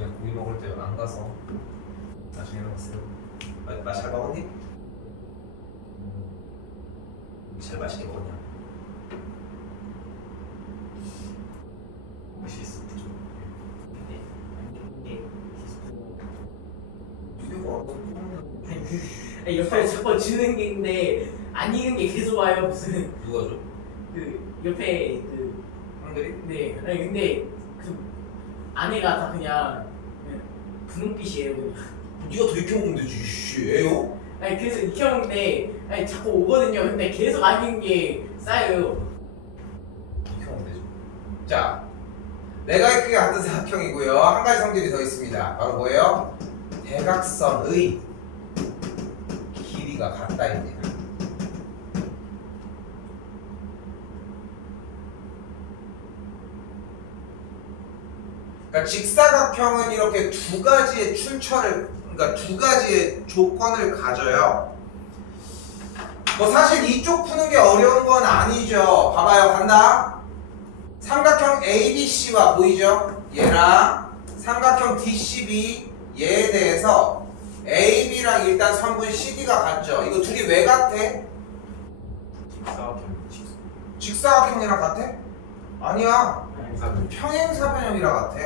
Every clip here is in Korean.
그냥 고기 먹을 때 안 가서 나중에 먹었어요. 나 잘 먹었니? 제일 맛있게 먹었냐? 맛있어. 옆에 자꾸 주는 게 있는데 안 익은 게 계속 와요. 무슨 누가 줘? 그 옆에 그 형들이? 네. 아니 근데 그 아내가 다 그냥 분홍빛이에요. 그냥. 네가 더 익혀먹으면 되지. 씨, 애요? 아니 그래서 익혀먹는데 아니 자꾸 오거든요. 근데 계속 안 익은 게 쌓여요. 익혀먹으면 되지. 자, 내가 크기가 같은 사각형이고요. 한 가지 성질이 더 있습니다. 바로 뭐예요? 대각선의 길이가 같다입니다. 그러니까 직사각형은 이렇게 두 가지의 그러니까 두 가지의 조건을 가져요. 뭐 사실 이쪽 푸는 게 어려운 건 아니죠. 봐봐요, 간다. 삼각형 ABC와 보이죠? 얘랑 삼각형 DCB 얘에 대해서 AB랑 일단 선분 CD가 같죠. 이거 둘이 왜 같아? 직사각형이랑 같아? 아니야. 평행사변형이랑 같아.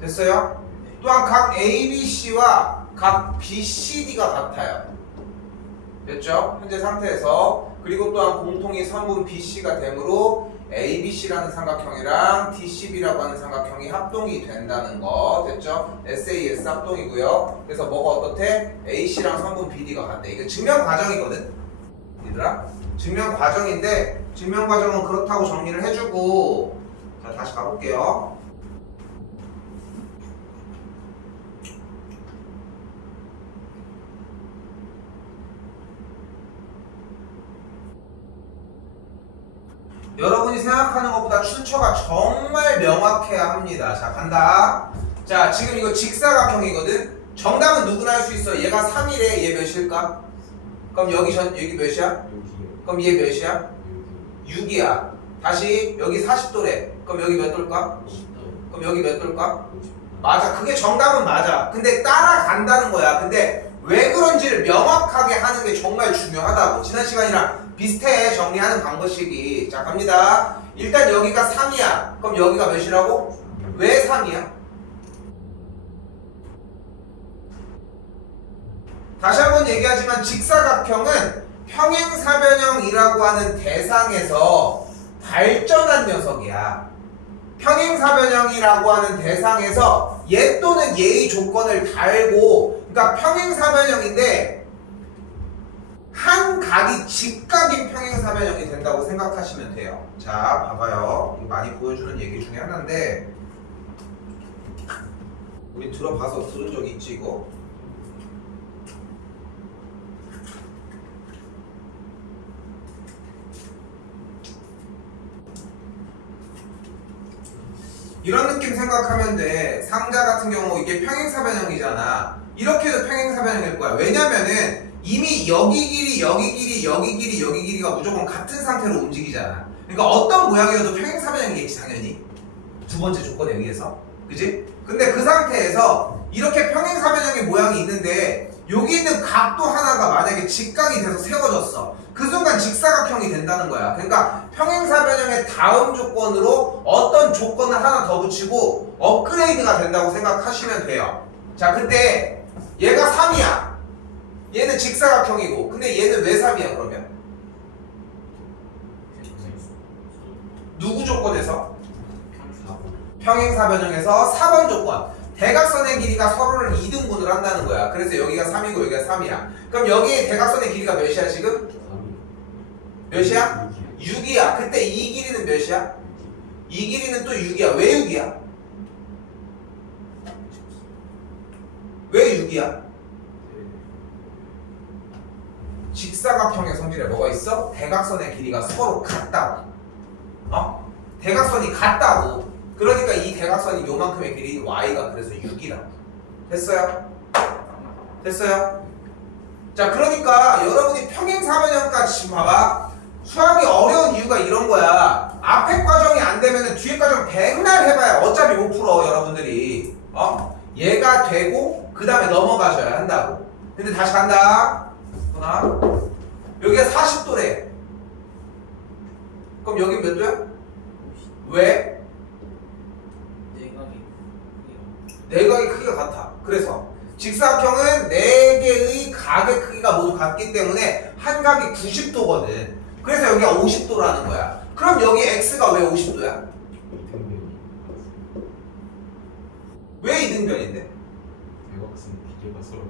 됐어요? 또한 각 ABC와 각 BCD가 같아요. 됐죠? 현재 상태에서. 그리고 또한 공통이 선분 BC가 되므로 ABC라는 삼각형이랑 DCB라고 하는 삼각형이 합동이 된다는 거. 됐죠? SAS 합동이고요. 그래서 뭐가 어떻대? AC랑 선분 BD가 같대. 이거 증명 과정이거든? 얘들아? 증명 과정인데 증명 과정은 그렇다고 정리를 해주고, 자, 다시 가볼게요. 여러분이 생각하는 것보다 출처가 정말 명확해야 합니다. 자, 간다. 자, 지금 이거 직사각형이거든? 정답은 누구나 할 수 있어. 얘가 3이래. 얘 몇일까? 그럼 여기 몇이야? 그럼 얘 몇이야? 6이야. 다시 여기 40도래. 그럼 여기 몇 도일까? 그럼 여기 몇 도일까? 맞아. 그게 정답은 맞아. 근데 따라간다는 거야. 근데 왜 그런지를 명확하게 하는 게 정말 중요하다고. 지난 시간이랑 비슷해. 정리하는 방법식이. 자, 갑니다. 일단 여기가 3이야. 그럼 여기가 몇이라고? 왜 3이야? 다시 한번 얘기하지만 직사각형은 평행사변형이라고 하는 대상에서 발전한 녀석이야. 평행사변형이라고 하는 대상에서 얘 또는 얘의 조건을 달고, 그러니까 평행사변형인데 한 각이 직각인 평행사변형이 된다고 생각하시면 돼요. 자, 봐봐요. 이거 많이 보여주는 얘기 중에 하나인데, 우리 들어봐서 들은 적이 있지 이거? 이런 느낌 생각하면 돼. 상자 같은 경우 이게 평행사변형이잖아. 이렇게 해도 평행사변형일 거야. 왜냐면은 이미 여기 길이, 여기 길이, 여기 길이, 여기 길이가 무조건 같은 상태로 움직이잖아. 그러니까 어떤 모양이어도 평행사변형이겠지, 당연히. 두 번째 조건에 의해서. 그지? 근데 그 상태에서 이렇게 평행사변형의 모양이 있는데 여기 있는 각도 하나가 만약에 직각이 돼서 세워졌어. 그 순간 직사각형이 된다는 거야. 그러니까 평행사변형의 다음 조건으로 어떤 조건을 하나 더 붙이고 업그레이드가 된다고 생각하시면 돼요. 자, 근데 얘가 3이야. 얘는 직사각형이고. 근데 얘는 왜 3이야 그러면? 누구 조건에서? 평행사변형에서 4번 조건. 대각선의 길이가 서로를 2등분을 한다는 거야. 그래서 여기가 3이고 여기가 3이야. 그럼 여기 대각선의 길이가 몇이야 지금? 몇이야? 6이야. 그때 이 길이는 몇이야? 이 길이는 또 6이야. 왜 6이야? 왜 6이야? 직사각형의 성질에 뭐가 있어? 대각선의 길이가 서로 같다고. 대각선이 같다고. 그러니까 이 대각선이 요만큼의 길이 y가 그래서 6이라고. 됐어요? 됐어요? 자, 그러니까 여러분이 평행사변형까지 지금 봐봐. 수학이 어려운 이유가 이런 거야. 앞에 과정이 안 되면 뒤에 과정 백날 해봐야 어차피 못 풀어, 여러분들이. 얘가 되고 그 다음에 넘어가셔야 한다고. 근데 다시 간다. 하나. 여기가 40도래. 그럼 여기 몇 도야? 왜? 내각의 크기가 같아. 그래서 직사각형은 4개의 각의 크기가 모두 같기 때문에 한 각이 90도거든. 그래서 여기가 50도라는 거야. 그럼 여기 x가 왜 50도야? 왜 이등변인데? 대각선 비례가 서로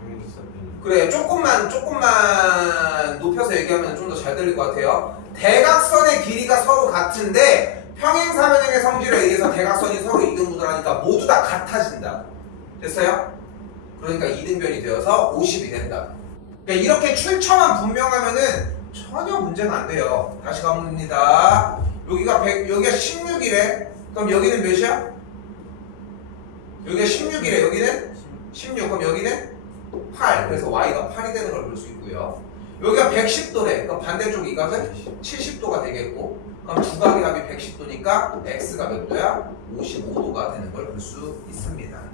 평행지사 때문에. 그래, 조금만 높여서 얘기하면 좀 더 잘 들릴 것 같아요. 대각선의 길이가 서로 같은데 평행사변형의 성질에 의해서 대각선이 서로 이등분을 모두 다 같아진다. 됐어요? 그러니까 이등변이 되어서 50이 된다. 그러니까 이렇게 출처만 분명하면은 전혀 문제가 안 돼요. 다시 가봅니다. 여기가 16이래. 그럼 여기는 몇이야? 여기가 16이래. 여기는 16. 그럼 여기는 8. 그래서 y가 8이 되는 걸 볼 수 있고요. 여기가 110도래. 그럼 반대쪽 이 각은 70도가 되겠고, 그럼 두 각의 합이 110도니까 x가 몇 도야? 55도가 되는 걸 볼 수 있습니다.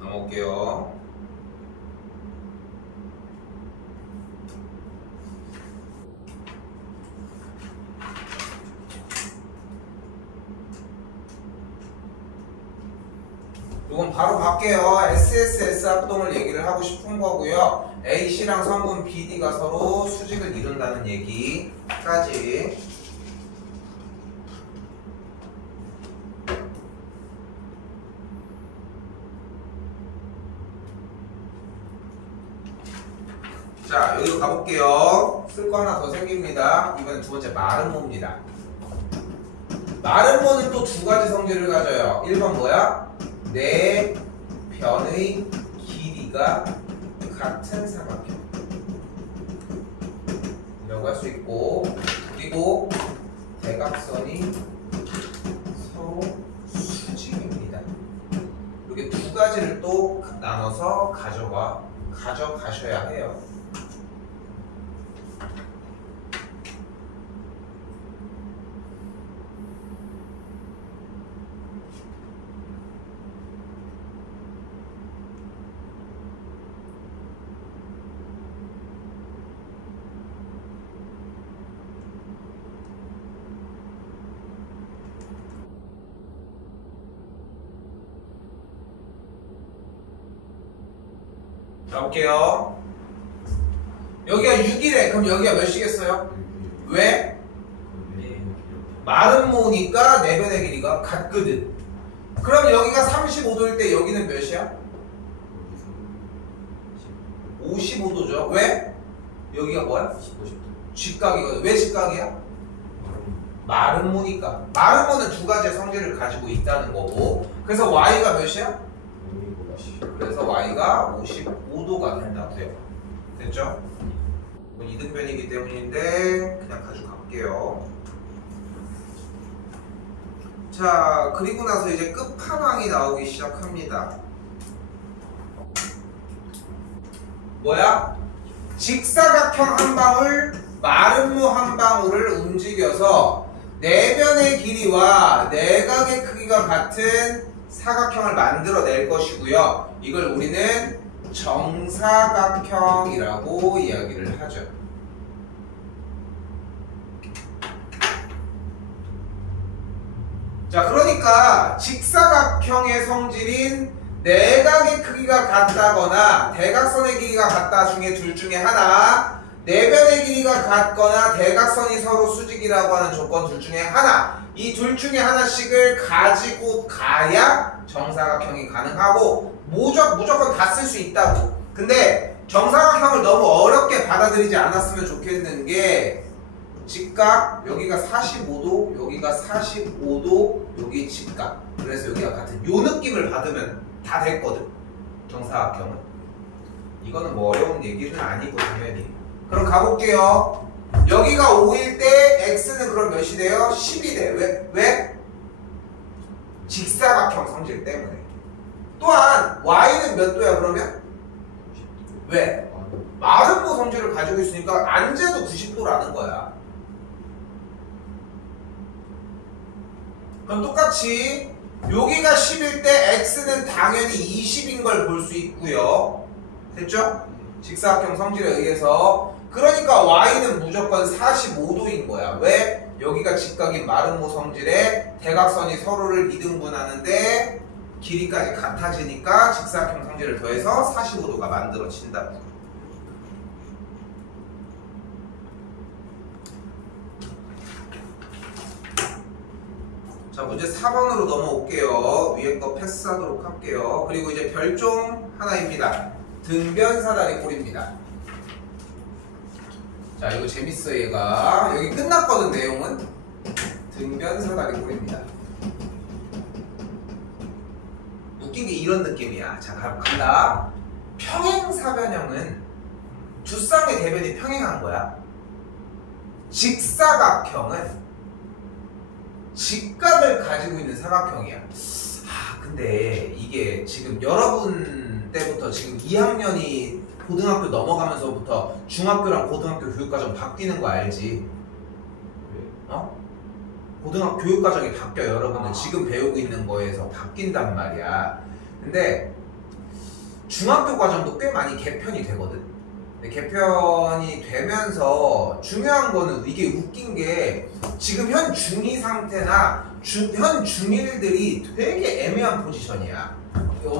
넘어올게요. 이건 바로 갈게요. SSS 합동을 얘기를 하고 싶은 거고요. AC랑 성분 BD가 서로 수직을 이룬다는 얘기까지. 자, 여기로 가볼게요. 쓸 거 하나 더 생깁니다. 이번엔 두 번째 마름모입니다. 마름모는 또 두 가지 성질을 가져요. 1번 뭐야? 네 변의 길이가 같은 사각형 이라고 할 수 있고, 그리고 대각선이 서로 수직입니다. 이렇게 두 가지를 또 나눠서 가져가셔야 해요. 나올게요. 여기가 6이래. 그럼 여기가 몇이겠어요? 왜? 마름모니까 내변의 길이가 같거든. 그럼 여기가 35도일 때 여기는 몇이야? 55도죠. 왜? 여기가 뭐야? 50도. 직각이거든. 왜 직각이야? 마름모니까. 마름모는 두 가지의 성질을 가지고 있다는 거고, 그래서 y가 몇이야? 그래서 y가 55도가 된다고요. 됐죠? 이건 이등변이기 때문인데 그냥 가져갈게요. 자, 그리고 나서 이제 끝판왕이 나오기 시작합니다. 뭐야? 직사각형 한 방울, 마름모 한 방울을 움직여서 내변의 길이와 내각의 크기가 같은 사각형을 만들어낼 것이고요. 이걸 우리는 정사각형이라고 이야기를 하죠. 자, 그러니까 직사각형의 성질인 내각의 크기가 같다거나 대각선의 길이가 같다 중에 둘 중에 하나, 내변의 길이가 같거나 대각선이 서로 수직이라고 하는 조건 둘 중에 하나, 이 둘 중에 하나씩을 가지고 가야 정사각형이 가능하고, 무조건 다 쓸 수 있다고. 근데 정사각형을 너무 어렵게 받아들이지 않았으면 좋겠는 게, 직각 여기가 45도, 여기가 45도, 여기 직각. 그래서 여기가 같은 요 느낌을 받으면 다 됐거든, 정사각형은. 이거는 뭐 어려운 얘기는 아니고 당연히. 그럼 가볼게요. 여기가 5일 때 x는 그럼 몇이 돼요? 10이 돼. 왜? 직사각형 성질 때문에. 또한 y는 몇 도야 그러면? 왜? 마름모 성질을 가지고 있으니까 안 재도 90도라는 거야. 그럼 똑같이 여기가 10일 때 x는 당연히 20인 걸 볼 수 있고요. 됐죠? 직사각형 성질에 의해서. 그러니까 y는 무조건 45도인 거야. 왜? 여기가 직각인 마름모 성질에 대각선이 서로를 이등분하는데 길이까지 같아지니까 직사각형 성질을 더해서 45도가 만들어진다. 자, 문제 4번으로 넘어올게요. 위에 거 패스하도록 할게요. 그리고 이제 별종 하나입니다. 등변사다리꼴입니다. 자, 이거 재밌어 얘가. 여기 끝났거든 내용은. 등변사다리꼴입니다. 웃긴 게 이런 느낌이야. 자, 간다. 평행사변형은 두 쌍의 대변이 평행한 거야. 직사각형은 직각을 가지고 있는 사각형이야. 근데 이게 지금 여러분 때부터 지금 2학년이 고등학교 넘어가면서부터 중학교랑 고등학교 교육과정 바뀌는 거 알지? 고등학교 교육과정이 바뀌어. 여러분들 지금 배우고 있는 거에서 바뀐단 말이야. 근데 중학교 과정도 꽤 많이 개편이 되거든. 근데 개편이 되면서 중요한 거는 이게 웃긴 게 지금 현 중2 상태나 현 중1들이 되게 애매한 포지션이야.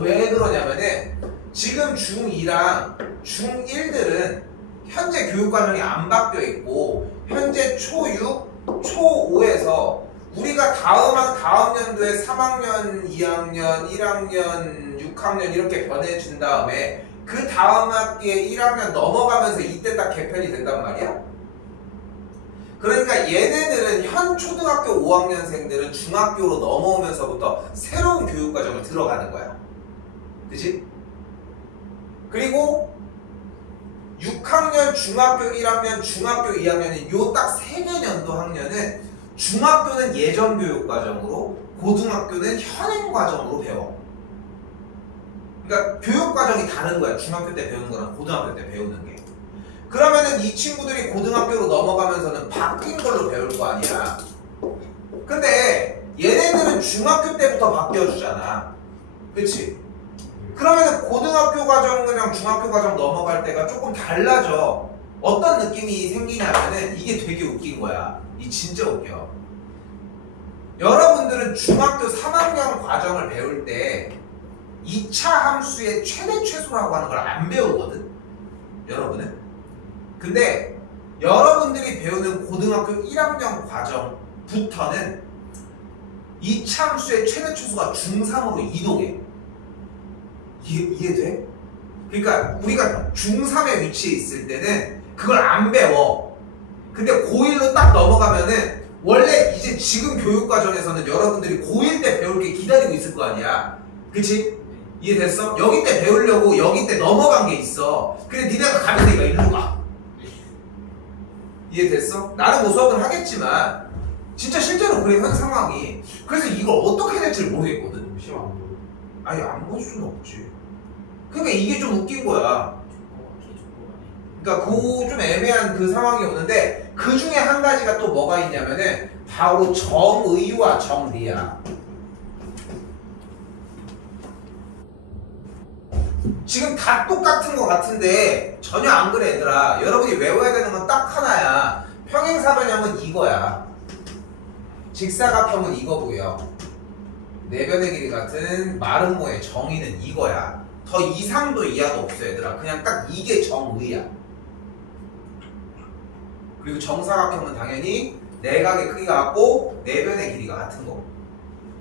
왜 그러냐면은 지금 중2랑 중1들은 현재 교육과정이 안 바뀌어 있고 현재 초6, 초5에서 우리가 다음 연도에 3학년, 2학년, 1학년, 6학년 이렇게 변해준 다음에 그 다음 학기에 1학년 넘어가면서 이때 딱 개편이 된단 말이야. 그러니까 얘네들은 현 초등학교 5학년생들은 중학교로 넘어오면서부터 새로운 교육과정을 들어가는 거야. 그치? 그리고 6학년, 중학교 1학년, 중학교 2학년인 요 딱 3개 년도 학년은 중학교는 예전 교육과정으로 고등학교는 현행과정으로 배워. 그러니까 교육과정이 다른 거야. 중학교 때 배우는 거랑 고등학교 때 배우는 게. 그러면은 이 친구들이 고등학교로 넘어가면서는 바뀐 걸로 배울 거 아니야. 근데 얘네들은 중학교 때부터 바뀌어주잖아. 그치? 그러면은 고등학교 과정이랑 중학교 과정 넘어갈 때가 조금 달라져. 어떤 느낌이 생기냐면은 이게 되게 웃긴 거야. 이 진짜 웃겨. 여러분들은 중학교 3학년 과정을 배울 때 2차 함수의 최대 최소라고 하는 걸 안 배우거든? 여러분은? 근데 여러분들이 배우는 고등학교 1학년 과정부터는 2차 함수의 최대 최소가 중3으로 이동해. 이해돼? 그러니까 우리가 중3의 위치에 있을 때는 그걸 안 배워. 근데 고1로 딱 넘어가면은 원래 이제 지금 교육과정에서는 여러분들이 고1 때 배울 게 기다리고 있을 거 아니야. 그치? 이해됐어? 여기 때 배우려고 여기 때 넘어간 게 있어. 근데 니네가 가면 내가 일로 가. 이해됐어? 나는 뭐 수업은 하겠지만 진짜 실제로 그래 현 상황이. 그래서 이걸 어떻게 해야 될지 모르겠거든. 시험 안 보여? 아니 안 볼 수는 없지. 그러니까 이게 좀 웃긴 거야. 그러니까 그 좀 애매한 그 상황이 오는데 그 중에 한 가지가 또 뭐가 있냐면은 바로 정의와 정리야. 지금 다 똑같은 것 같은데 전혀 안 그래 얘들아. 여러분이 외워야 되는 건 딱 하나야. 평행사변형은 이거야. 직사각형은 이거고요. 내변의 길이 같은 마름모의 정의는 이거야. 더 이상도 이하도 없어 얘들아. 그냥 딱 이게 정의야. 그리고 정사각형은 당연히 내각의 크기가 같고 내변의 길이가 같은 거.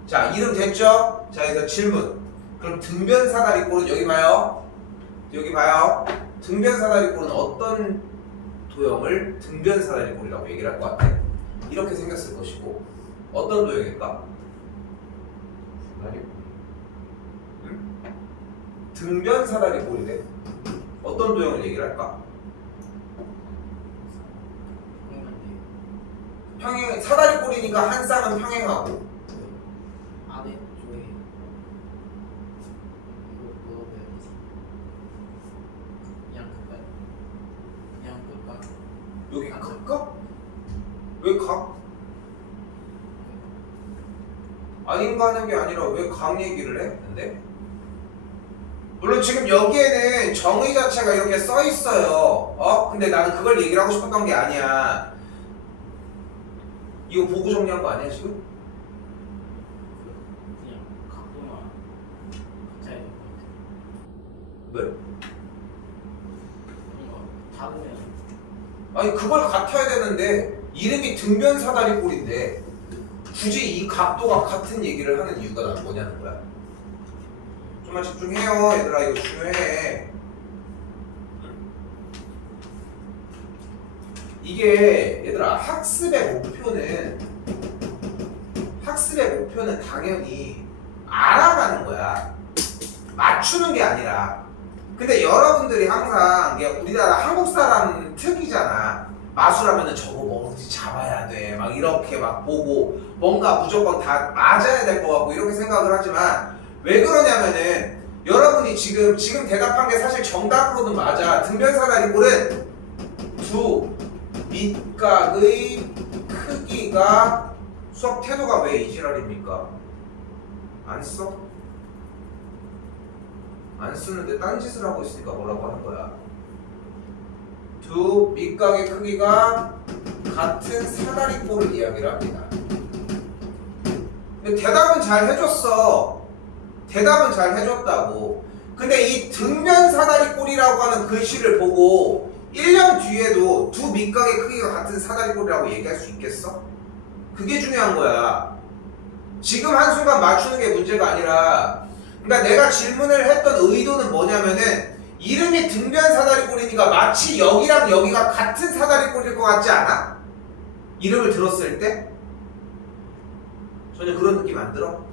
자, 이름 됐죠? 자, 여기서 질문. 그럼 등변사다리꼴은 여기 봐요. 여기 봐요. 등변사다리꼴은 어떤 도형을 등변사다리꼴이라고 얘기를 할 것 같아? 이렇게 생겼을 것이고 어떤 도형일까? 등변사다리꼴이래. 어떤 도형을 얘기를 할까? 평행 사다리꼴이니까 한 쌍은 평행하고 안에 왜 각? 아닌가 하는 게 아니라 왜 각 얘기를 해? 근데 물론 지금 여기에는 정의 자체가 이렇게 써 있어요. 근데 나는 그걸 얘기를 하고 싶었던 게 아니야. 이거 보고 정리한 거 아니야 지금? 그냥 각도만 짜야 될 것 같아. 왜? 뭔가 다르면 아니 그걸 같아야 되는데 이름이 등변사다리꼴인데 굳이 이 각도가 같은 얘기를 하는 이유가 난 뭐냐는 거야. 좀만 집중해요 얘들아. 이거 중요해. 이게 얘들아 학습의 목표는 당연히 알아가는 거야. 맞추는 게 아니라. 근데 여러분들이 항상 우리나라 한국 사람 특이잖아. 마술하면은 저거 뭐 어디 잡아야 돼 막 이렇게 막 보고 뭔가 무조건 다 맞아야 될 것 같고 이렇게 생각을 하지만 왜 그러냐면은 여러분이 지금 대답한 게 사실 정답으로는 맞아. 등변사다리꼴은 두 밑각의 크기가 수업 태도가 왜 이 지랄입니까? 안 써? 안 쓰는데 딴짓을 하고 있으니까 뭐라고 하는 거야? 두 밑각의 크기가 같은 사다리꼴을 이야기를 합니다. 대답은 잘 해줬어. 대답은 잘 해줬다고. 근데 이 등변 사다리꼴이라고 하는 글씨를 보고 1년 뒤에도 두 밑각의 크기가 같은 사다리꼴이라고 얘기할 수 있겠어? 그게 중요한 거야. 지금 한순간 맞추는 게 문제가 아니라, 그러니까 내가 질문을 했던 의도는 뭐냐면은 이름이 등변 사다리꼴이니까 마치 여기랑 여기가 같은 사다리꼴일 것 같지 않아? 이름을 들었을 때? 전혀 그런 느낌 안 들어?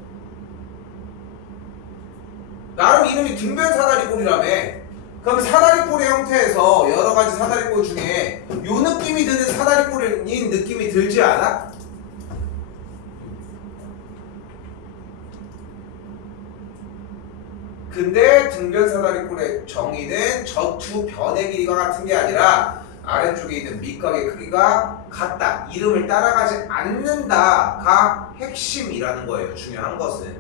나름 이름이 등변 사다리꼴이라며. 그럼 사다리꼴의 형태에서 여러 가지 사다리꼴 중에 요 느낌이 드는 사다리꼴인 느낌이 들지 않아? 근데 등변 사다리꼴의 정의는 저 두 변의 길이가 같은 게 아니라 아래쪽에 있는 밑각의 크기가 같다. 이름을 따라가지 않는다가 핵심이라는 거예요. 중요한 것은.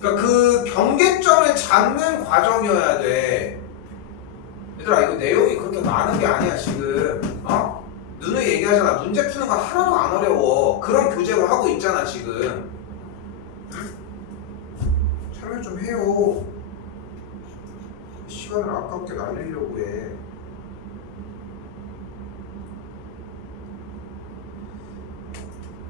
그러니까 그 경계점을 잡는 과정이어야 돼. 얘들아 이거 내용이 그렇게 많은 게 아니야 지금. 누누이 얘기하잖아. 문제 푸는 거 하나도 안 어려워. 그런 교재로 하고 있잖아 지금. 참여 좀 해요. 시간을 아깝게 날리려고 해.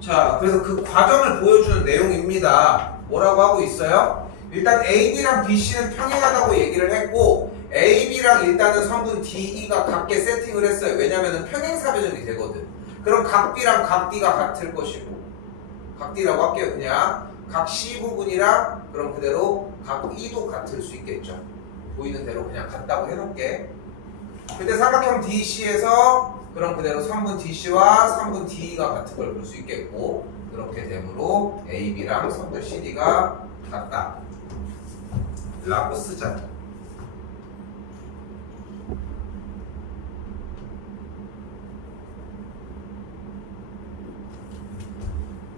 자, 그래서 그 과정을 보여주는 내용입니다. 뭐라고 하고 있어요? 일단 AB랑 BC는 평행하다고 얘기를 했고 AB랑 일단은 성분 DE가 같게 세팅을 했어요. 왜냐면은 평행사변형이 되거든. 그럼 각 B랑 각 D가 같을 것이고 각 D라고 할게요. 그냥 각 C 부분이랑 그럼 그대로 각 E도 같을 수 있겠죠. 보이는 대로 그냥 같다고 해놓을게. 근데 삼각형 DC에서 그럼 그대로 3분 DC와 3분 DE가 같은 걸 볼 수 있겠고 그렇게 되므로 AB랑 성분 CD가 같다 라고 쓰자.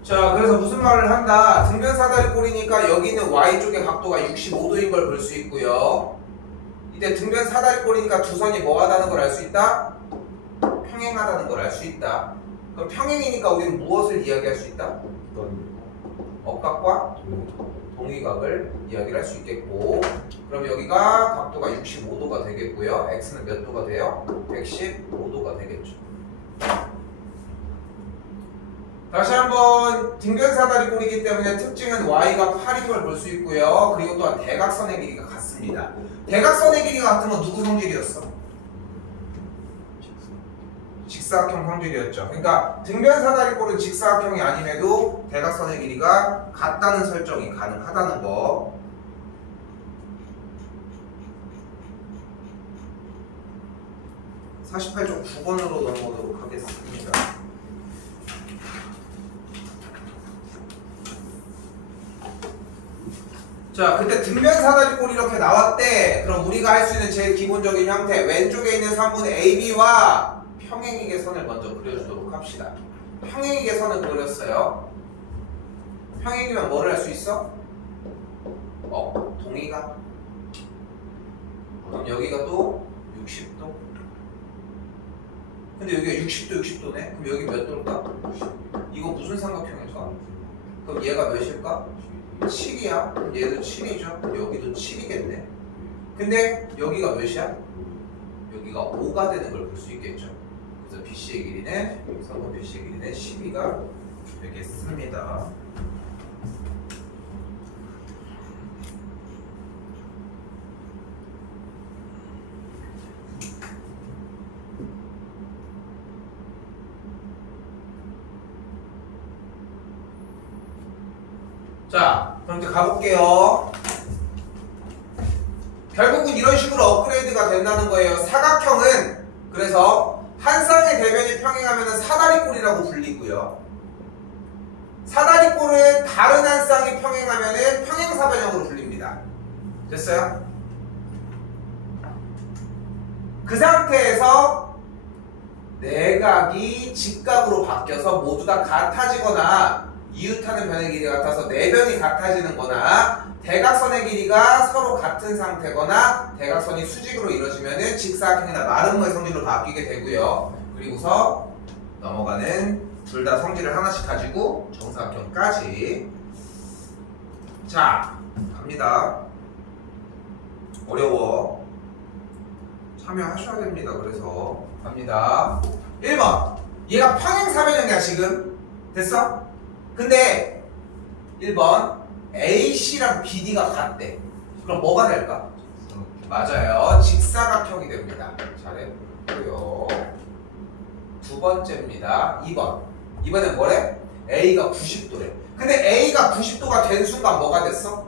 자, 그래서 무슨 말을 한다? 등변 사다리꼴이니까 여기는 Y쪽의 각도가 65도인 걸 볼 수 있고요. 이때 등변 사다리꼴이니까 두 선이 뭐하다는 걸 알 수 있다? 평행하다는 걸 알 수 있다. 그럼 평행이니까 우리는 무엇을 이야기할 수 있다? 억각과 동위각을 이야기를 할 수 있겠고 그럼 여기가 각도가 65도가 되겠고요. X는 몇 도가 돼요? 115도가 되겠죠. 다시 한번 등변 사다리꼴이기 때문에 특징은 Y가 8인 걸 볼 수 있고요. 그리고 또한 대각선의 길이가 같습니다. 대각선의 길이가 같은 건 누구 성질이었어? 직사각형 성질이었죠. 그러니까 등변 사다리꼴은 직사각형이 아님에도 대각선의 길이가 같다는 설정이 가능하다는 거. (48쪽) 9번으로 넘어오도록 하겠습니다. 자, 그때 등변 사다리꼴이 이렇게 나왔대. 그럼 우리가 할 수 있는 제일 기본적인 형태 왼쪽에 있는 선분 AB와 평행이계 선을 먼저 그려주도록 합시다. 평행이계 선을 그렸어요. 평행이면 뭐를 할 수 있어? 동의가. 그럼 여기가 또 60도. 근데 여기가 60도, 60도네? 그럼 여기 몇 도일까? 이거 무슨 삼각형일까? 그럼 얘가 몇일까? 7이야. 그럼 얘도 7이죠. 그럼 여기도 7이겠네. 근데 여기가 몇이야? 여기가 5가 되는 걸 볼 수 있겠죠. 그래서 BC의 길이는, 선분 BC의 길이는 12가 되겠습니다. 자, 그럼 이제 가볼게요. 결국은 이런 식으로 업그레이드가 된다는 거예요. 사각형은 그래서 한 쌍의 대변이 평행하면 사다리꼴이라고 불리고요. 사다리꼴은 다른 한 쌍이 평행하면 평행사변형으로 불립니다. 됐어요? 그 상태에서 내각이 직각으로 바뀌어서 모두 다 같아지거나 이웃하는 변의 길이가 같아서 네 변이 같아지는 거나 대각선의 길이가 서로 같은 상태거나 대각선이 수직으로 이루어지면 직사각형이나 마름모의 성질로 바뀌게 되고요. 그리고서 넘어가는 둘 다 성질을 하나씩 가지고 정사각형까지. 자, 갑니다. 어려워. 참여하셔야 됩니다. 그래서 갑니다. 1번. 얘가 평행사변형이야 지금. 됐어? 근데 1번 AC랑 BD가 같대. 그럼 뭐가 될까? 맞아요. 직사각형이 됩니다. 잘했고요. 두 번째입니다. 2번. 이번엔 뭐래? A가 90도래. 근데 A가 90도가 된 순간 뭐가 됐어?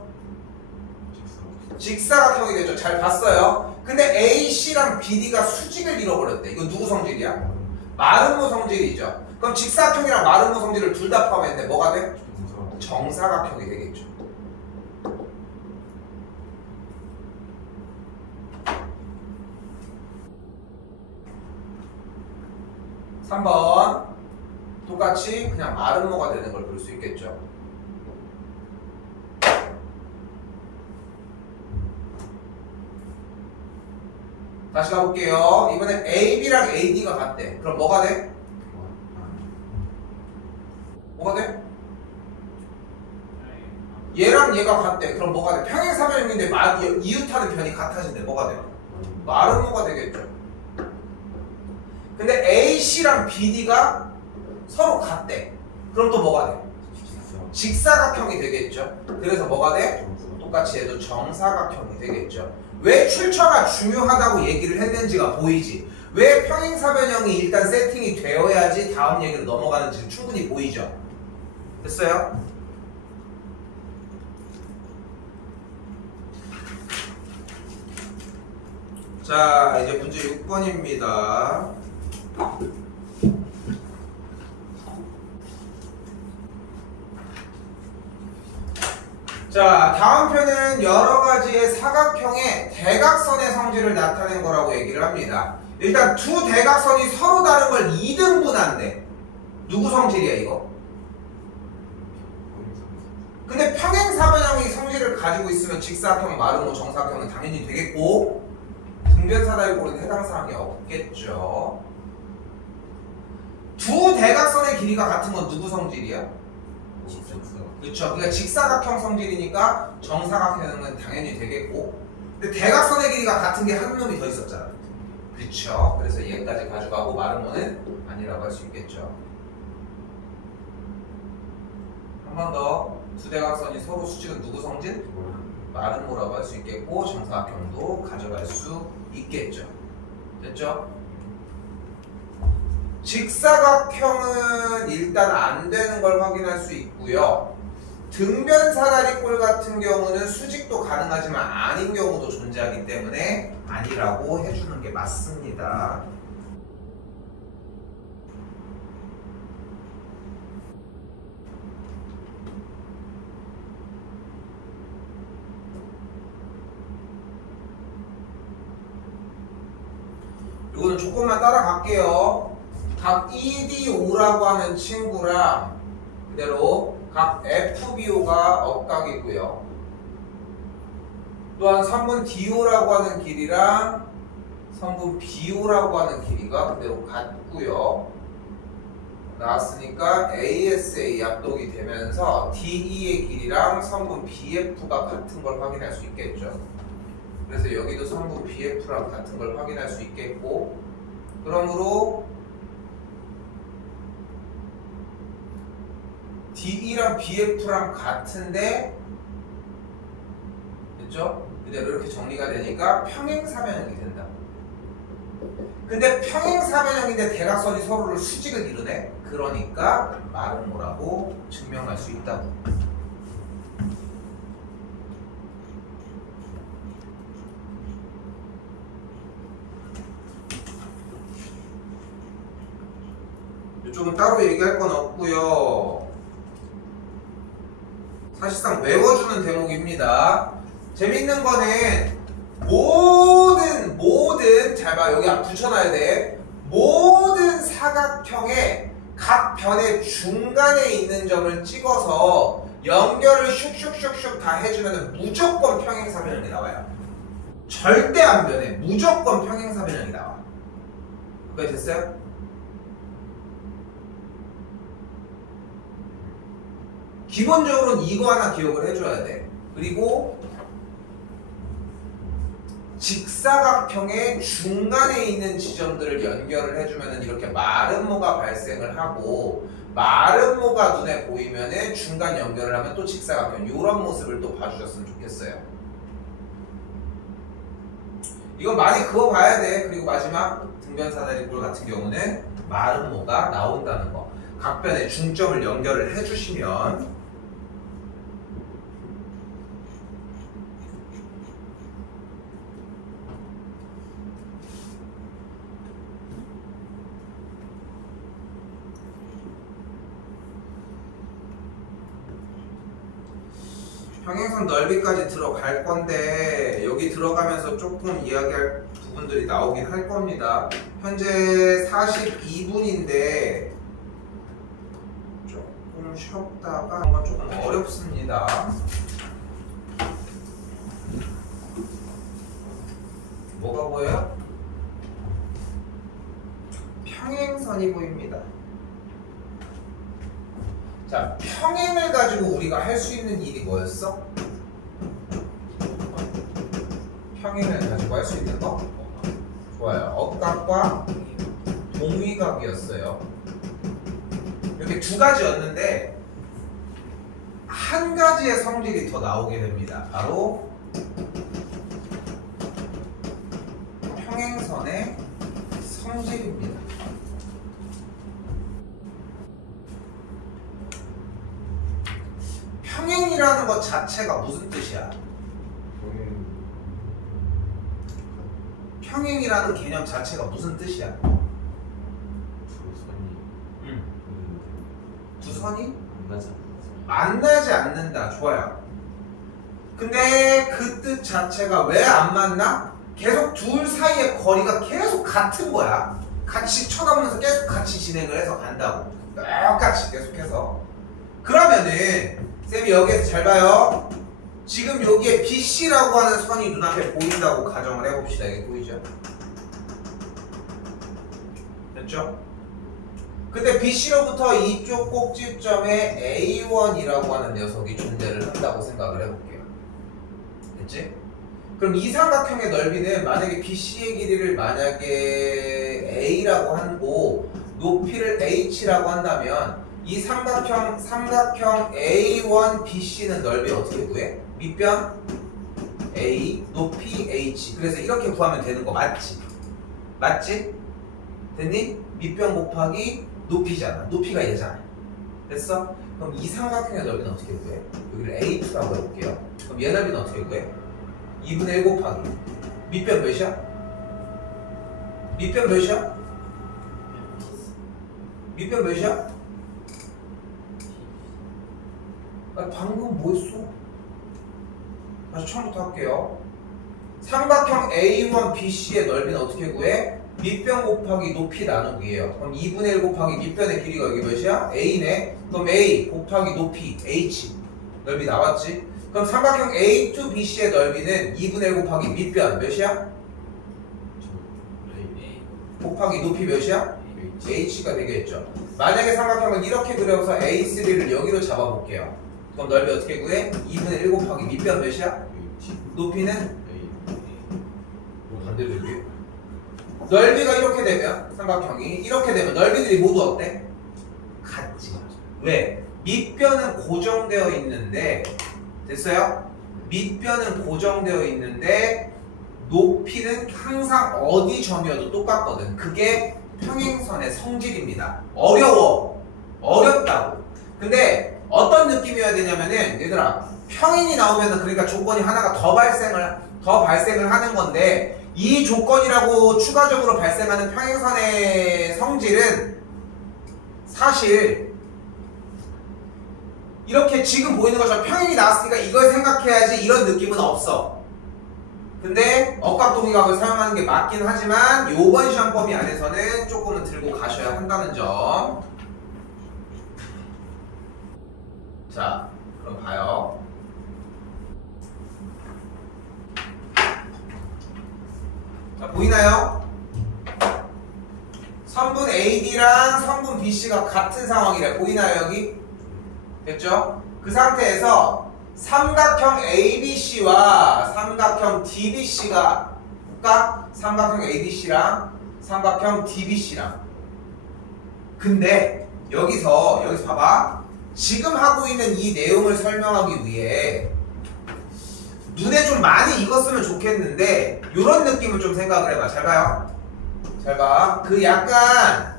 직사각형이 됐죠. 잘 봤어요. 근데 AC랑 BD가 수직을 잃어버렸대. 이거 누구 성질이야? 마름모 성질이죠. 그럼 직사각형이랑 마름모 성질을 둘 다 포함했는데 뭐가 돼? 정사각형이 되겠죠. (3번) 똑같이 그냥 마름모가 되는 걸 볼 수 있겠죠. 다시 가볼게요. 이번엔 AB랑 AD가 같대. 그럼 뭐가 돼? 뭐가 돼? 얘랑 얘가 같대. 그럼 뭐가 돼? 평행사변형인데 이웃하는 변이 같아진대. 뭐가 돼? 마름모가 되겠죠. 근데 AC랑 BD가 서로 같대. 그럼 또 뭐가 돼? 직사각형이 되겠죠. 그래서 뭐가 돼? 똑같이 얘도 정사각형이 되겠죠. 왜 출처가 중요하다고 얘기를 했는지가 보이지. 왜 평행사변형이 일단 세팅이 되어야지 다음 얘기로 넘어가는지 충분히 보이죠. 됐어요? 자, 이제 문제 6번입니다. 자, 다음 편은 여러 가지의 사각형의 대각선의 성질을 나타낸 거라고 얘기를 합니다. 일단 두 대각선이 서로 다른 걸 2등분한대. 누구 성질이야 이거? 근데 평행사변형이 성질을 가지고 있으면 직사각형, 마름모, 정사각형은 당연히 되겠고 등변사다리꼴은 해당 사항이 없겠죠. 두 대각선의 길이가 같은 건 누구 성질이야? 그렇죠. 그러니까 직사각형 성질이니까 정사각형은 당연히 되겠고, 근데 대각선의 길이가 같은 게 한 놈이 더 있었잖아. 그렇죠. 그래서 얘까지 가져가고 마름모는 아니라고 할 수 있겠죠. 한 번 더. 두 대각선이 서로 수직은 누구 성질? 마름모라고 할 수 있겠고 정사각형도 가져갈 수 있겠죠. 됐죠? 직사각형은 일단 안 되는 걸 확인할 수 있고요. 등변사다리꼴 같은 경우는 수직도 가능하지만 아닌 경우도 존재하기 때문에 아니라고 해주는 게 맞습니다. 이거는 조금만 따라갈게요. 각 EDO라고 하는 친구랑 그대로 각 FBO가 억각이고요. 또한 선분 DO라고 하는 길이랑 선분 BO라고 하는 길이가 그대로 같고요. 나왔으니까 ASA 약동이 되면서 DE의 길이랑 선분 BF가 같은 걸 확인할 수 있겠죠. 그래서 여기도 선분 BF랑 같은 걸 확인할 수 있겠고, 그러므로 DE랑 BF랑 같은데, 됐죠? 그대로 이렇게 정리가 되니까 평행사변형이 된다. 근데 평행사변형인데 대각선이 서로를 수직을 이루네? 그러니까 마름모라고 증명할 수 있다고. 이쪽은 따로 얘기할 건 없고요. 사실상 외워주는 대목입니다. 재밌는 거는 모든 잘 봐, 여기 붙여놔야 돼. 모든 사각형의 각 변의 중간에 있는 점을 찍어서 연결을 슉슉슉슉 다 해주면 무조건 평행사변형이 나와요. 절대 안 변해. 무조건 평행사변형이 나와. 그게 됐어요? 기본적으로는 이거 하나 기억을 해줘야 돼. 그리고 직사각형의 중간에 있는 지점들을 연결을 해주면 이렇게 마름모가 발생을 하고, 마름모가 눈에 보이면 중간 연결을 하면 또 직사각형, 이런 모습을 또 봐주셨으면 좋겠어요. 이건 많이 그어봐야 돼. 그리고 마지막 등변사다리꼴 같은 경우는 마름모가 나온다는 거. 각 변의 중점을 연결을 해주시면 평행선 넓이까지 들어갈 건데, 여기 들어가면서 조금 이야기할 부분들이 나오긴 할 겁니다. 현재 42분인데 조금 쉬었다가 한번 조금 어렵습니다. 뭐가 보여요? 평행선이 보입니다. 자, 평행을 가지고 우리가 할 수 있는 일이 뭐였어? 평행을 가지고 할 수 있는 거? 좋아요. 억각과 동위각이었어요. 이렇게 두 가지였는데 한 가지의 성질이 더 나오게 됩니다. 바로 평행선의 성질입니다. 평행이라는 것 자체가 무슨 뜻이야? 평행이라는 개념 자체가 무슨 뜻이야? 두 선이 만나지 않는다. 좋아요. 근데 그 뜻 자체가 왜 안 만나? 계속 둘 사이의 거리가 계속 같은 거야. 같이 쳐다보면서 계속 같이 진행을 해서 간다고. 똑같이 계속해서. 그러면은 쌤이 여기에서 잘 봐요. 지금 여기에 BC라고 하는 선이 눈앞에 보인다고 가정을 해봅시다. 이게 보이죠? 됐죠? 근데 BC로부터 이쪽 꼭지점에 A1이라고 하는 녀석이 존재를 한다고 생각을 해볼게요. 됐지? 그럼 이 삼각형의 넓이는 만약에 BC의 길이를 만약에 A라고 하고 높이를 H라고 한다면 이 삼각형 A1 BC는 넓이 어떻게 구해? 밑변 A, 높이 H. 그래서 이렇게 구하면 되는 거 맞지? 맞지? 됐니? 밑변 곱하기 높이잖아. 높이가 얘잖아. 됐어? 그럼 이 삼각형의 넓이는 어떻게 구해? 여기를 A2라고 해볼게요. 그럼 얘 넓이는 어떻게 구해? 2분의 1 곱하기 밑변 몇이야? 밑변 몇이야? 밑변 몇이야? 아니, 방금 뭐 했어? 다시 처음부터 할게요. 삼각형 A1 BC의 넓이는 어떻게 구해? 밑변 곱하기 높이 나누기예요. 그럼 2분의 1 곱하기 밑변의 길이가 여기 몇이야? A네. 그럼 A 곱하기 높이 H 넓이 나왔지? 그럼 삼각형 A to BC의 넓이는 2분의 1 곱하기 밑변 몇이야? 곱하기 높이 몇이야? H가 되겠죠. 만약에 삼각형을 이렇게 그려서 A3를 여기로 잡아볼게요. 그럼 넓이 어떻게 구해? 2분의 1 곱하기 밑변 몇이야? 높이는? 반대로 이렇게 넓이가 이렇게 되면 삼각형이 이렇게 되면 넓이들이 모두 어때? 같지. 왜? 밑변은 고정되어 있는데 됐어요? 밑변은 고정되어 있는데 높이는 항상 어디 점이어도 똑같거든. 그게 평행선의 성질입니다. 어렵다고. 근데 어떤 느낌이어야 되냐면은 얘들아 평행이 나오면은 그러니까 조건이 하나가 더 발생을 하는 건데 이 조건이라고 추가적으로 발생하는 평행선의 성질은 사실 이렇게 지금 보이는 것처럼 평행이 나왔으니까 이걸 생각해야지 이런 느낌은 없어. 근데 억각동의각을 사용하는 게 맞긴 하지만 요번 시험 범위 안에서는 조금은 들고 가셔야 한다는 점. 자, 그럼 봐요. 자, 보이나요? 선분 AD랑 선분 BC가 같은 상황이래. 보이나요, 여기? 됐죠? 그 상태에서 삼각형 ABC와 삼각형 DBC가 볼까? 삼각형 ABC랑 삼각형 DBC랑. 근데 여기서 봐봐. 지금 하고 있는 이 내용을 설명하기 위해 눈에 좀 많이 익었으면 좋겠는데 요런 느낌을 좀 생각을 해봐. 잘 봐요. 잘 봐. 그 약간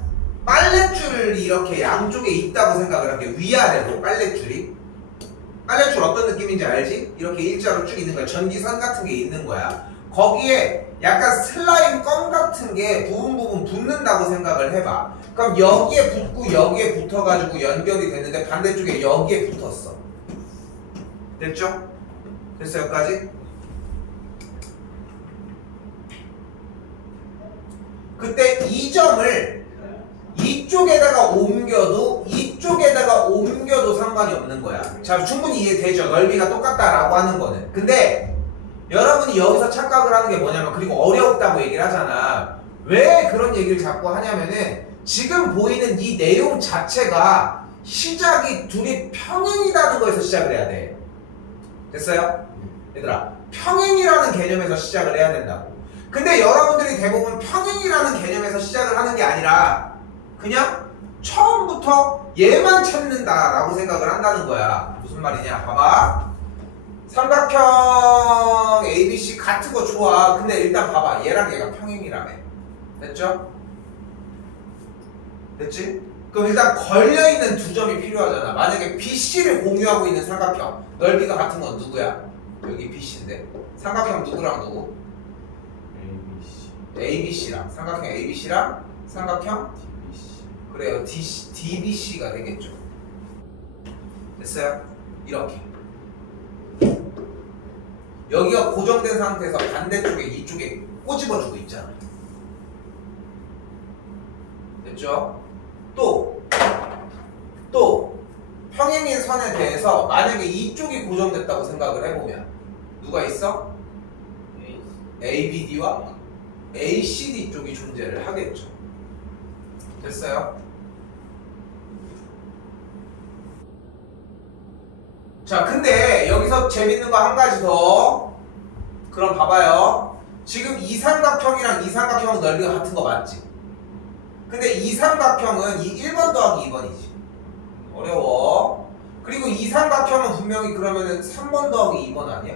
빨랫줄이 이렇게 양쪽에 있다고 생각을 할게. 위아래로 빨랫줄이. 빨랫줄 어떤 느낌인지 알지? 이렇게 일자로 쭉 있는 거야. 전기선 같은 게 있는 거야. 거기에 약간 슬라임 껌 같은 게 부분 붙는다고 생각을 해봐. 그럼 여기에 붙고 여기에 붙어가지고 연결이 됐는데 반대쪽에 여기에 붙었어. 됐죠? 됐어 여기까지? 그때 이 점을 이쪽에다가 옮겨도 상관이 없는 거야. 자, 충분히 이해되죠? 넓이가 똑같다라고 하는 거는. 근데 여러분이 여기서 착각을 하는 게 뭐냐면, 그리고 어렵다고 얘기를 하잖아. 왜 그런 얘기를 자꾸 하냐면은 지금 보이는 이 내용 자체가 시작이 둘이 평행이라는 거에서 시작을 해야 돼. 됐어요? 얘들아, 평행이라는 개념에서 시작을 해야 된다고. 근데 여러분들이 대부분 평행이라는 개념에서 시작을 하는 게 아니라 그냥 처음부터 얘만 찾는다라고 생각을 한다는 거야. 무슨 말이냐? 봐봐. 삼각형 ABC 같은 거 좋아. 근데 일단 봐봐. 얘랑 얘가 평행이라며. 됐죠? 됐지? 그럼 일단 걸려있는 두 점이 필요하잖아. 만약에 BC를 공유하고 있는 삼각형 넓이가 같은 건 누구야? 여기 BC인데 삼각형 누구랑 누구? ABC랑 삼각형 ABC랑 삼각형 DBC. 그래요. DBC가 되겠죠. 됐어요? 이렇게 여기가 고정된 상태에서 반대쪽에 이쪽에 꼬집어주고 있잖아. 됐죠? 또 평행인 선에 대해서 만약에 이쪽이 고정됐다고 생각을 해보면 누가 있어? ABD와 ACD 쪽이 존재를 하겠죠. 됐어요? 자, 근데 여기서 재밌는 거 한 가지 더. 그럼 봐봐요. 지금 이 삼각형이랑 이 삼각형은 넓이가 같은 거 맞지? 근데 이 삼각형은 이 1번 더하기 2번이지. 어려워. 그리고 이 삼각형은 분명히 그러면은 3번 더하기 2번 아니야?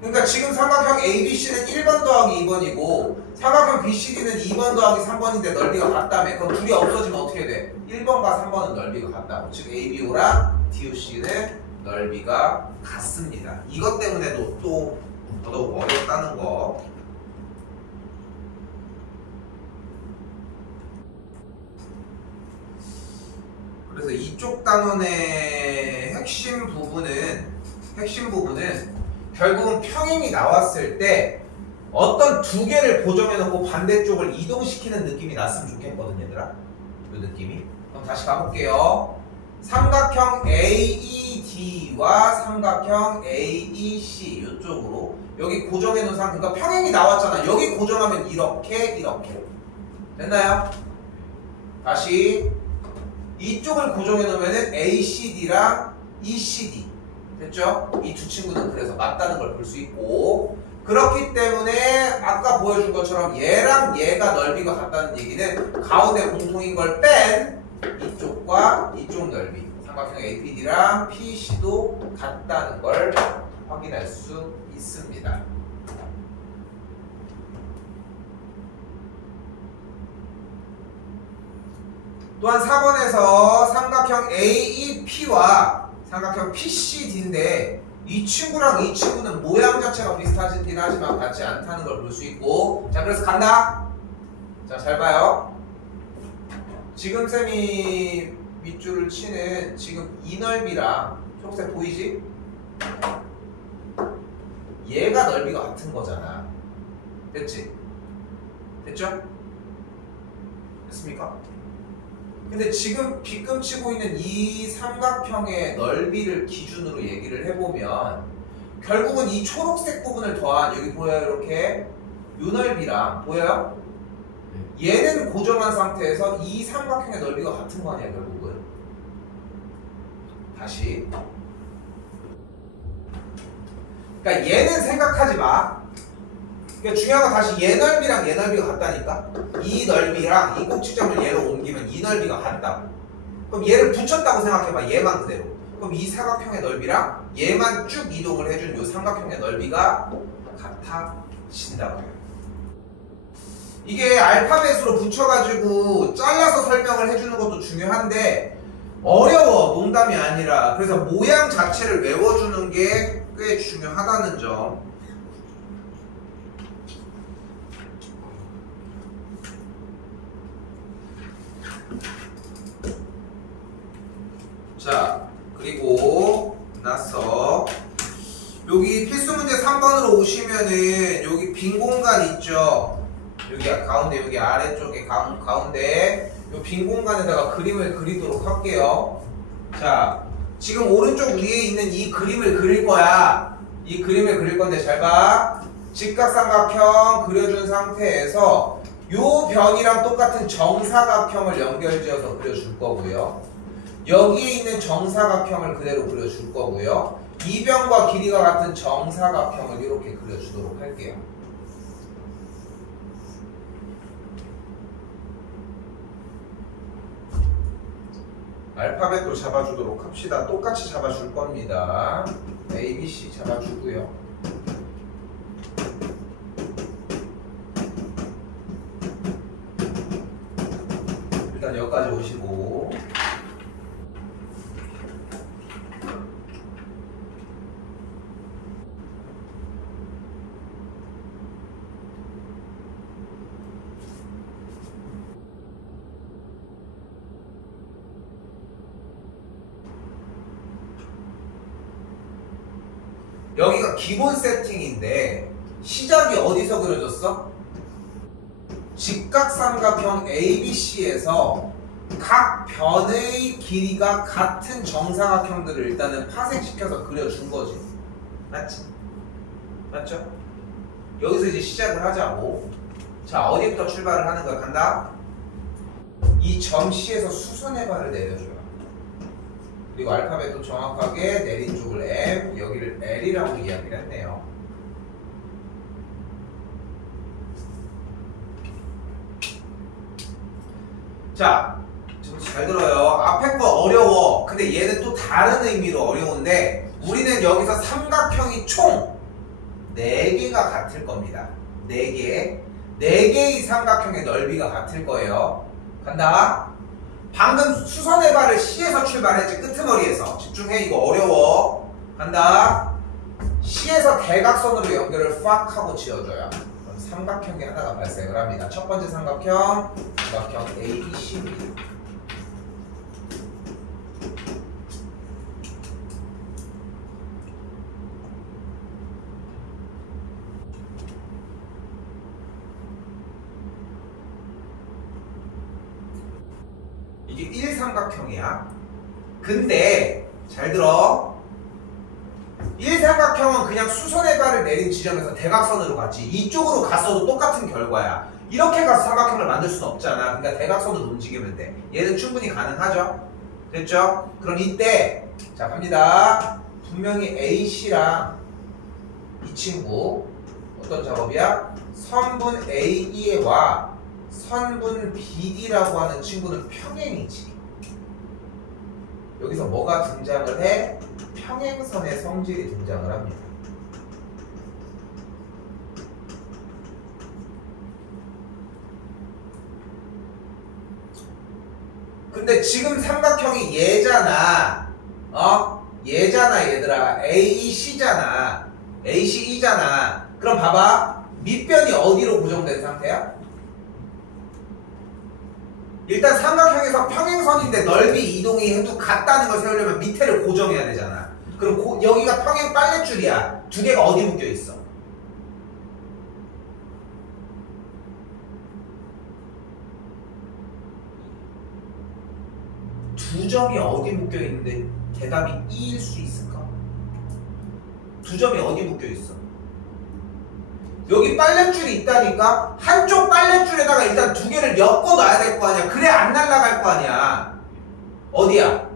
그러니까 지금 삼각형 ABC는 1번 더하기 2번이고 삼각형 BCD는 2번 더하기 3번인데 넓이가 같다며. 그럼 둘이 없어지면 어떻게 돼? 1번과 3번은 넓이가 같다고. 즉 ABO랑 DOC는 넓이가 같습니다. 이것 때문에도 또 더더욱 어렵다는 거. 그래서 이쪽 단원의 핵심 부분은 결국은 평행이 나왔을 때 어떤 두 개를 고정해놓고 반대쪽을 이동시키는 느낌이 났으면 좋겠거든 얘들아. 이 느낌이. 그럼 다시 가볼게요. 삼각형 AED와 삼각형 AEC 이쪽으로 여기 고정해놓은 상태. 그러니까 평행이 나왔잖아. 여기 고정하면 이렇게 됐나요? 다시 이쪽을 고정해놓으면 ACD랑 ECD 됐죠? 이 두 친구는 그래서 맞다는 걸 볼 수 있고, 그렇기 때문에 아까 보여준 것처럼 얘랑 얘가 넓이가 같다는 얘기는 가운데 공통인 걸 뺀 이쪽과 이쪽 넓이 삼각형 APD랑 PC도 같다는 걸 확인할 수 있습니다. 또한 4번에서 삼각형 AEP와 삼각형 PCD인데 이 친구랑 이 친구는 모양 자체가 비슷하긴 하지만 같지 않다는 걸 볼 수 있고, 자 그래서 간다. 자 잘 봐요. 지금 쌤이 밑줄을 치는 지금 이 넓이랑 초록색 보이지? 얘가 넓이가 같은 거잖아. 됐지? 됐죠? 됐습니까? 근데 지금 빗금치고 있는 이 삼각형의 넓이를 기준으로 얘기를 해보면 결국은 이 초록색 부분을 더한, 여기 보여요? 이렇게 요 넓이랑 보여요? 얘는 고정한 상태에서 이 삼각형의 넓이가 같은 거 아니야 결국은. 다시, 그러니까 얘는 생각하지 마. 그러니까 중요한 건 다시 얘 넓이랑 얘 넓이가 같다니까. 이 넓이랑 이 꼭지점을 얘로 옮기면 이 넓이가 같다고. 그럼 얘를 붙였다고 생각해봐. 얘만 그대로. 그럼 이 사각형의 넓이랑 얘만 쭉 이동을 해준 이 삼각형의 넓이가 같아진다고요. 이게 알파벳으로 붙여가지고 잘라서 설명을 해주는 것도 중요한데 어려워. 농담이 아니라. 그래서 모양 자체를 외워주는 게 꽤 중요하다는 점. 자, 그리고 나서 여기 필수 문제 3번으로 오시면은 여기 빈 공간 있죠? 여기 가운데, 여기 아래쪽에 가운데 이 빈 공간에다가 그림을 그리도록 할게요. 자, 지금 오른쪽 위에 있는 이 그림을 그릴 거야. 이 그림을 그릴 건데 잘 봐. 직각삼각형 그려준 상태에서 요 변이랑 똑같은 정사각형을 연결지어서 그려줄 거고요. 여기에 있는 정사각형을 그대로 그려줄 거고요. 이 변과 길이가 같은 정사각형을 이렇게 그려주도록 할게요. 알파벳도 잡아주도록 합시다. 똑같이 잡아줄 겁니다. A, B, C 잡아주고요. 일단 여기까지 오시고, 여기가 기본 세팅인데 시작이 어디서 그려졌어? 직각삼각형 ABC에서 각 변의 길이가 같은 정사각형들을 일단은 파생시켜서 그려준 거지. 맞지? 맞죠? 여기서 이제 시작을 하자고. 자, 어디부터 출발을 하는 거야? 간다? 이 점 C에서 수선의 발을 내려줘요. 그리고 알파벳도 정확하게 내린 쪽을 M, 여기를 L이라고 이야기를 했네요. 자, 좀 잘 들어요. 앞에 거 어려워. 근데 얘는 또 다른 의미로 어려운데 우리는 여기서 삼각형이 총 4개가 같을 겁니다. 4개. 4개의 삼각형의 넓이가 같을 거예요. 간다. 방금 수선의 발을 C에서 출발했지. 끄트머리에서. 집중해. 이거 어려워. 간다. C에서 대각선으로 연결을 팍 하고 지어줘요. 그럼 삼각형이 하나가 발생을 합니다. 첫 번째 삼각형 ABC입니다. 이게 1삼각형이야. 근데 잘 들어. 1삼각형은 그냥 수선의 발을 내린 지점에서 대각선으로 갔지. 이쪽으로 갔어도 똑같은 결과야. 이렇게 가서 삼각형을 만들 수는 없잖아. 그러니까 대각선으로 움직이면 돼. 얘는 충분히 가능하죠? 됐죠? 그럼 이때 자 갑니다. 분명히 AC랑 이 친구 어떤 작업이야? 선분 AE와 선분 BD라고 하는 친구는 평행이지. 여기서 뭐가 등장을 해? 평행선의 성질이 등장을 합니다. 근데 지금 삼각형이 얘잖아. 얘잖아 얘들아. AC잖아. ACE잖아. 그럼 봐봐. 밑변이 어디로 고정된 상태야? 일단 삼각형에서 평행선인데 넓이 이동이 해도 같다는 걸 세우려면 밑에를 고정해야 되잖아. 그럼 여기가 평행 빨랫줄이야. 두 개가 어디 묶여 있어? 두 점이 어디 묶여 있는데 대답이 E일 수 있을까? 두 점이 어디 묶여 있어? 여기 빨랫줄이 있다니까 한쪽 빨랫줄에다가 일단 두 개를 엮어 놔야 될 거 아니야. 그래 안 날아갈 거 아니야. 어디야?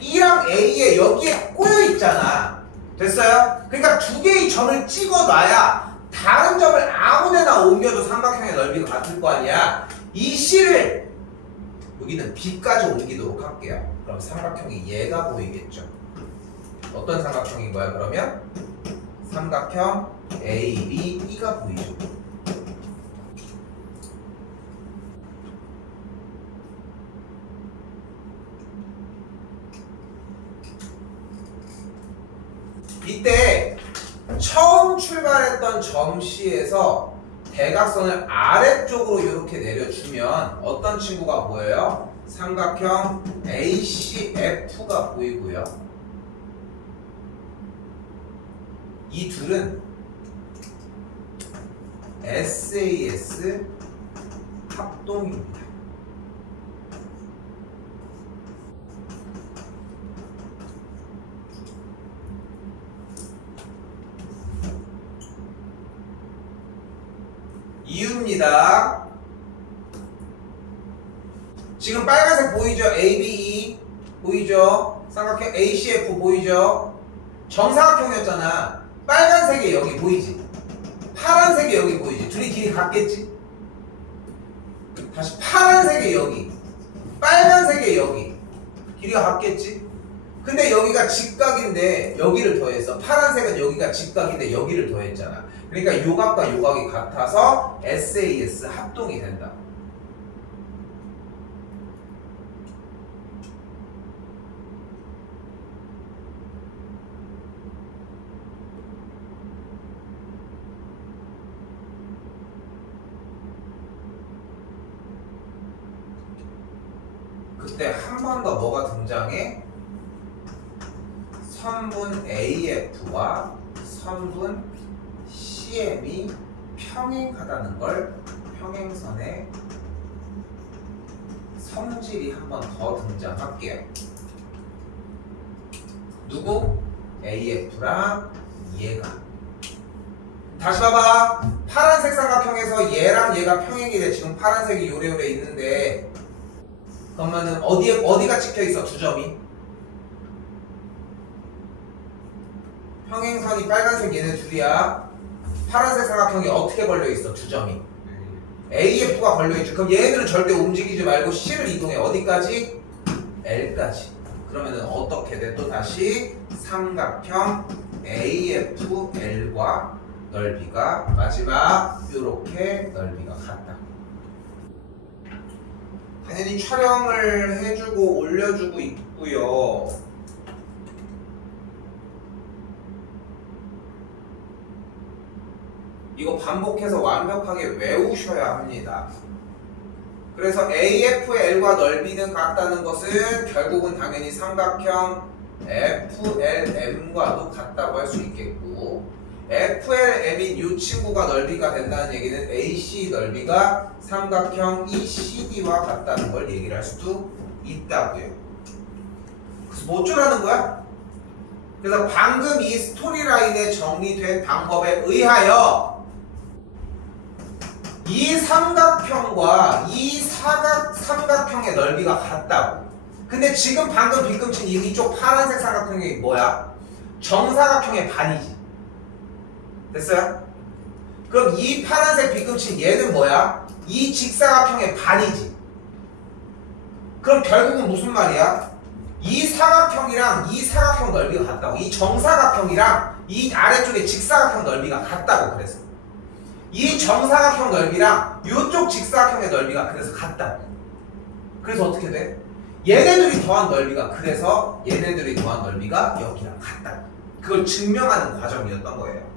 E랑 A에 여기에 꼬여 있잖아. 됐어요? 그러니까 두 개의 점을 찍어 놔야 다른 점을 아무 데나 옮겨도 삼각형의 넓이가 같을 거 아니야. 이 C를 여기는 B까지 옮기도록 할게요. 그럼 삼각형이 얘가 보이겠죠. 어떤 삼각형인 거야 그러면? 삼각형 A, B, E가 보이죠. 이때 처음 출발했던 점 C에서 대각선을 아래쪽으로 이렇게 내려주면 어떤 친구가 보여요? 삼각형 ACF가 보이고요. 이 둘은 SAS 합동입니다. 이유입니다. 지금 빨간색 보이죠? ABE 보이죠? 삼각형 ACF 보이죠? 정사각형이었잖아. 빨간색이 여기 보이지? 파란색이 여기 보이지? 둘이 길이 같겠지? 다시 파란색이 여기, 빨간색이 여기 길이가 같겠지? 근데 여기가 직각인데 여기를 더했어. 파란색은 여기가 직각인데 여기를 더했잖아. 그러니까 요각과 요각이 같아서 SAS 합동이 된다. 그때 한 번 더 뭐가 등장해? 선분 AF와 선분 CM이 평행하다는 걸 평행선의 성질이 한 번 더 등장할게요. 누구? AF랑 얘가. 다시 봐봐. 파란색 삼각형에서 얘랑 얘가 평행이 돼. 지금 파란색이 요래요래 있는데 그러면은 어디가 찍혀있어? 두 점이 평행선이 빨간색 얘네 둘이야. 파란색 삼각형이 어떻게 걸려있어? 두 점이 AF가 걸려있죠. 그럼 얘네들은 절대 움직이지 말고 C를 이동해. 어디까지? L까지. 그러면은 어떻게 돼? 또 다시 삼각형 AFL과 넓이가 마지막 요렇게 넓이가 같다. 당연히 촬영을 해주고 올려주고 있고요. 이거 반복해서 완벽하게 외우셔야 합니다. 그래서 AFL과 넓이는 같다는 것은 결국은 당연히 삼각형 FLM과도 같다고 할 수 있겠고 FLM인 이 친구가 넓이가 된다는 얘기는 AC 넓이가 삼각형 ECD와 같다는 걸 얘기를 할 수도 있다고요. 그래서 뭐 어쩌라는 거야? 그래서 방금 이 스토리라인에 정리된 방법에 의하여 이 삼각형과 이 삼각형의 넓이가 같다고. 근데 지금 방금 빗금친 이쪽 파란색 삼각형이 뭐야? 정사각형의 반이지. 됐어요? 그럼 이 파란색 빗금친 얘는 뭐야? 이 직사각형의 반이지. 그럼 결국은 무슨 말이야? 이 사각형이랑 이 사각형 넓이가 같다고. 이 정사각형이랑 이 아래쪽의 직사각형 넓이가 같다고. 그래서 이 정사각형 넓이랑 이쪽 직사각형의 넓이가 그래서 같다고. 그래서 어떻게 돼? 얘네들이 더한 넓이가 그래서 얘네들이 더한 넓이가 여기랑 같다고. 그걸 증명하는 과정이었던 거예요.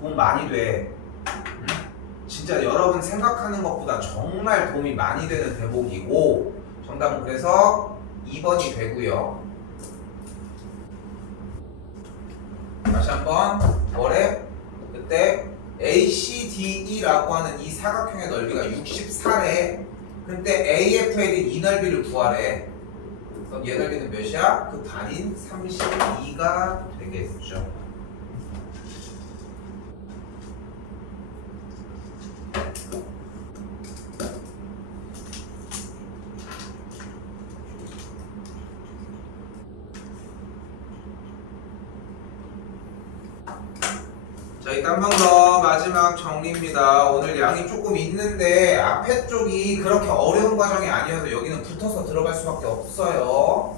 도움 많이 돼. 진짜 여러분 생각하는 것보다 정말 도움이 많이 되는 대목이고, 정답은 그래서 2번이 되고요. 다시 한번 뭐래? 그때 ACDE라고 하는 이 사각형의 넓이가 64래. 근데 AFL이 이 넓이를 구하래. 그럼 얘 넓이는 몇이야? 그 반인 32가 되겠죠. 자, 일단 한 번 더 마지막 정리입니다. 오늘 양이 조금 있는데 앞에 쪽이 그렇게 어려운 과정이 아니어서 여기는 붙어서 들어갈 수밖에 없어요.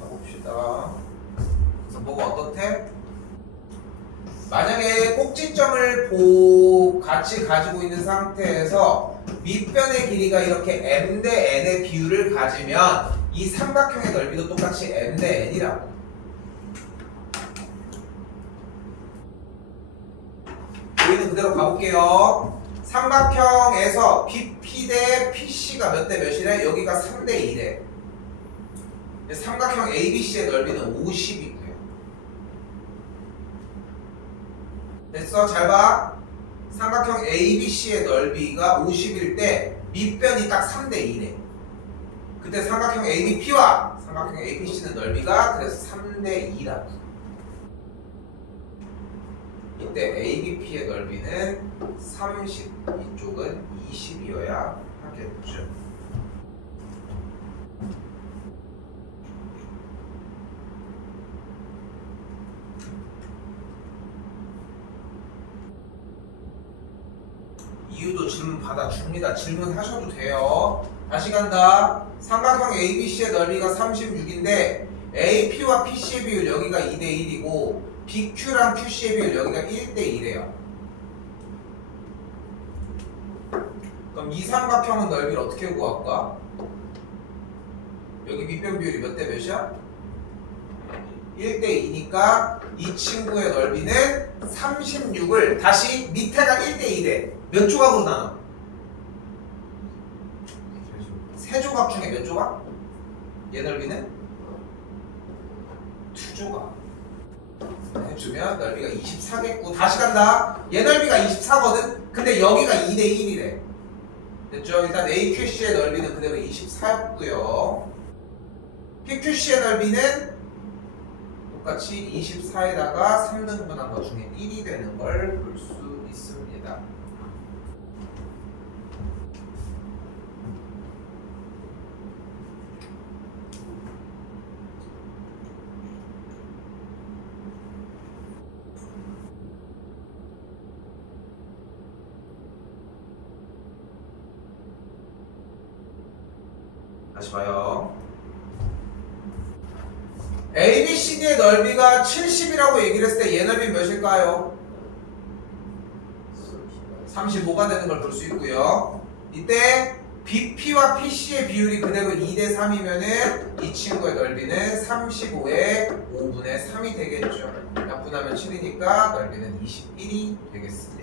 가봅시다. 그래서 뭐가 어떻대? 만약에 꼭지점을 같이 가지고 있는 상태에서 밑변의 길이가 이렇게 m 대 n의 비율을 가지면 이 삼각형의 넓이도 똑같이 m 대 n이라고. 여기는 그대로 가볼게요. 삼각형에서 BP 대 PC가 몇 대 몇이래? 여기가 3대 2래. 삼각형 ABC의 넓이는 50이고요. 됐어? 잘 봐. 삼각형 ABC의 넓이가 50일 때 밑변이 딱 3대 2래. 그때 삼각형 ABP와 삼각형 ABC는 넓이가 그래서 3대 2라고. 이때 ABP의 넓이는 30, 이쪽은 20이어야 하겠죠. 이유도 질문 받아줍니다. 질문하셔도 돼요. 다시 간다. 삼각형 ABC의 넓이가 36인데 AP와 PC의 비율 여기가 2대 1이고 BQ랑 QC의 비율 여기가 1대 1이에요. 그럼 이 삼각형은 넓이를 어떻게 구할까? 여기 밑변 비율이 몇 대 몇이야? 1대 2니까 이 친구의 넓이는 36을 다시 밑에가 1대 2래. 몇 조각으로 나눠? 세 조각 중에 몇 조각? 얘 넓이는? 2조각. 해주면 넓이가 24겠고, 다시 간다. 얘 넓이가 24거든? 근데 여기가 2대 1이래. 됐죠? 일단 AQC의 넓이는 그대로 24였고요. PQC의 넓이는 똑같이 24에다가 3등분한 것 중에 1이 되는 걸 볼 수 있습니다. 다시 봐요. ABCD의 넓이가 70이라고 얘기를 했을 때 얘 넓이는 몇일까요? 35가 되는 걸 볼 수 있고요. 이때 BP와 PC의 비율이 그대로 2대 3이면은 이 친구의 넓이는 35의 5분의 3이 되겠죠. 약분하면 7이니까 넓이는 21이 되겠습니다.